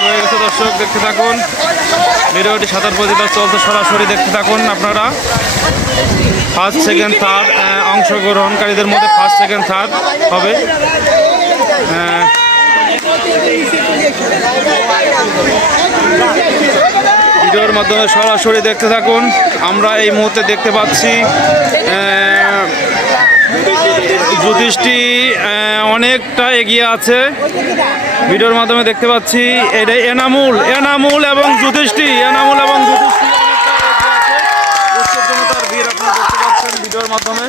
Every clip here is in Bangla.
শুরু দর্শক, দেখতে থাকুন। ভিডিওটি সাঁতার প্রতিযোগিতা চলছে সরাসরি, দেখতে থাকুন আপনারা। ফার্স্ট সেকেন্ড থার্ড অংশগ্রহণকারীদের মধ্যে ফার্স্ট সেকেন্ড থার্ড হবে। ভিডিওর মাধ্যমে সরাসরি দেখতে থাকুন। আমরা এই মুহূর্তে দেখতে পাচ্ছি যুধিষ্ঠি অনেকটা এগিয়ে আছে। ভিডিওর মাধ্যমে দেখতে পাচ্ছি এটা এনামুল এনামুল এবং যুধিষ্ঠি এনামুল এবং যুধিষ্ঠি ভিডিওর মাধ্যমে।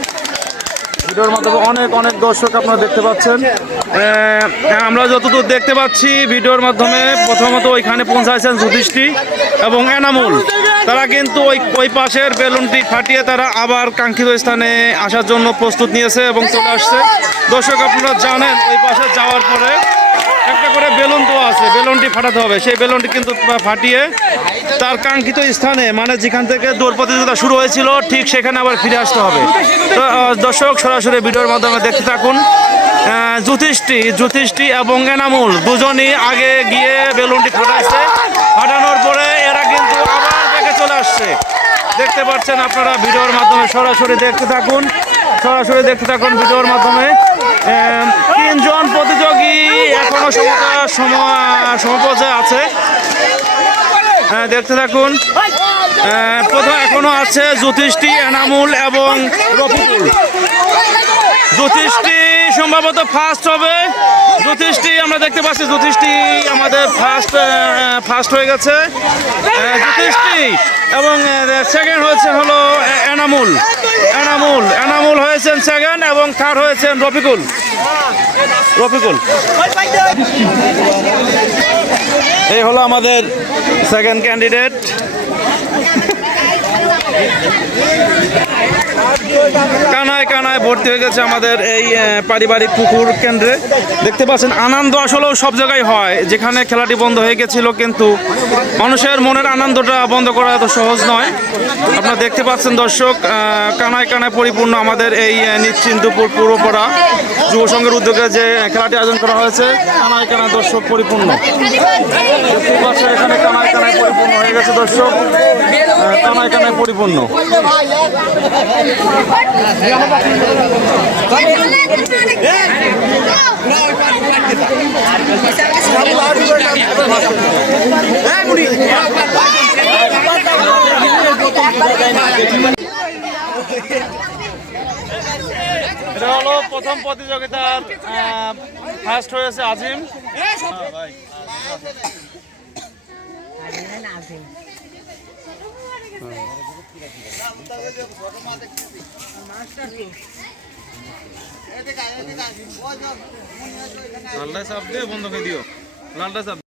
ভিডিওর মাধ্যমে অনেক অনেক দর্শক আপনারা দেখতে পাচ্ছেন। আমরা যতদূর দেখতে পাচ্ছি, ভিডিওর মাধ্যমে প্রথমত ওইখানে পৌঁছাইছেন যুধিষ্ঠি এবং এনামুল। তারা কিন্তু ওই ওই পাশের বেলুনটি ফাটিয়ে তারা আবার কাঙ্ক্ষিত স্থানে আসার জন্য প্রস্তুত নিয়েছে এবং চলে আসছে। দর্শক আপনারা জানেন, ওই পাশে যাওয়ার পরে একটা করে বেলুন তো আছে, বেলুনটি ফাটাতে হবে। সেই বেলুনটি কিন্তু ফাটিয়ে তার কাঙ্ক্ষিত স্থানে মানে যেখান থেকে দৌড় প্রতিযোগিতা শুরু হয়েছিল, ঠিক সেখানে আবার ফিরে আসতে হবে। তো দর্শক, সরাসরি ভিডিওর মাধ্যমে দেখতে থাকুন। জ্যোতিষটি জ্যোতিষটি এবং এনামুল দুজনই আগে গিয়ে বেলুনটি ফাটাইছে ফাটানোর পরে এরা কিন্তু আবার দেখে চলে আসছে। দেখতে পাচ্ছেন আপনারা ভিডিওর মাধ্যমে সরাসরি দেখতে থাকুন। সরাসরি দেখতে থাকুন ভিডিওর মাধ্যমে। আছে। হ্যাঁ দেখতে থাকুন। প্রথম এখনও আছে জ্যোতিষটি এনামুল এবং রফিকুল। জ্যোতিষটি সম্ভবত ফার্স্ট হবে। জ্যোতিষটি আমরা দেখতে পাচ্ছি, জ্যোতিষটি আমাদের ফার্স্ট ফার্স্ট হয়ে গেছে। জ্যোতিষটি এবং সেকেন্ড হয়েছে হলো এনামুল এনামুল এনামুল হয়েছেন সেকেন্ড এবং থার্ড হয়েছেন রফিকুল। রফিকুল। এই হলো আমাদের সেকেন্ড ক্যান্ডিডেট কানায় কানায়। ভর্তি হয়ে গেছে আমাদের এই পারিবারিক পুকুর কেন্দ্রে। দেখতে পাচ্ছেন, আনন্দ আসলেও সব জায়গায় হয়। যেখানে খেলাটি বন্ধ হয়ে গেছিল কিন্তু মানুষের মনের আনন্দটা বন্ধ করা এত সহজ নয়। আপনারা দেখতে পাচ্ছেন দর্শক কানায় কানায় পরিপূর্ণ আমাদের এই নিশ্চিন্তপুর পূর্বপাড়া যুব সংঘের উদ্যোগে যে খেলাটি আয়োজন করা হয়েছে, কানায় কানায় দর্শক পরিপূর্ণ। এখানে কানায় কানায় পরিপূর্ণ হয়ে গেছে দর্শক। কানায় কানায় পরিপূর্ণ। এটা হলো প্রথম প্রতিযোগিতার ফার্স্ট হয়েছে আজিম। লালটা চাপ দিয়ে বন্ধ করে দিও। লালটা চাপ